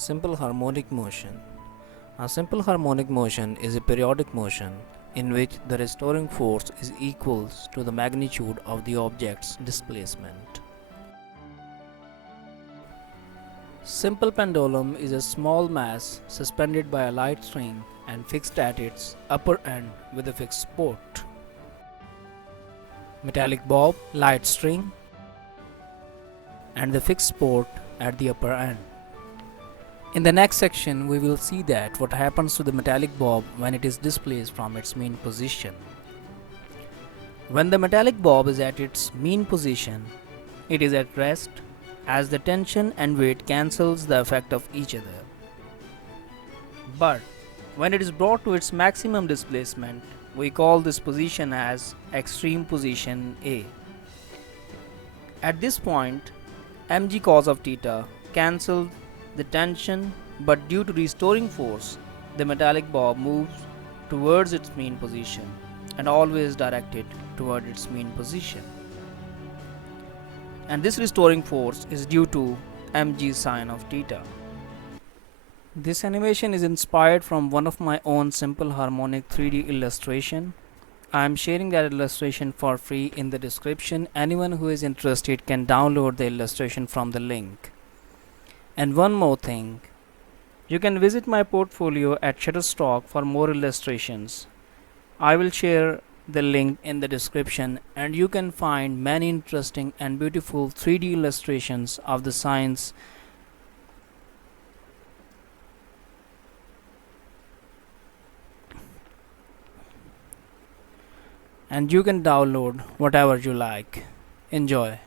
Simple harmonic motion. A simple harmonic motion is a periodic motion in which the restoring force is equal to the magnitude of the object's displacement. Simple pendulum is a small mass suspended by a light string and fixed at its upper end with a fixed support. Metallic bob, light string, and the fixed support at the upper end. In the next section, we will see that what happens to the metallic bob when it is displaced from its mean position. When the metallic bob is at its mean position, it is at rest as the tension and weight cancels the effect of each other. But when it is brought to its maximum displacement, we call this position as extreme position A. At this point, mg cos of theta cancels the tension, but due to restoring force, the metallic bob moves towards its mean position and always directed toward its mean position. And this restoring force is due to mg sine of theta. This animation is inspired from one of my own simple harmonic 3D illustration. I am sharing that illustration for free in the description. Anyone who is interested can download the illustration from the link. And one more thing, you can visit my portfolio at Shutterstock for more illustrations. I will share the link in the description, and you can find many interesting and beautiful 3D illustrations of the science and you can download whatever you like. Enjoy.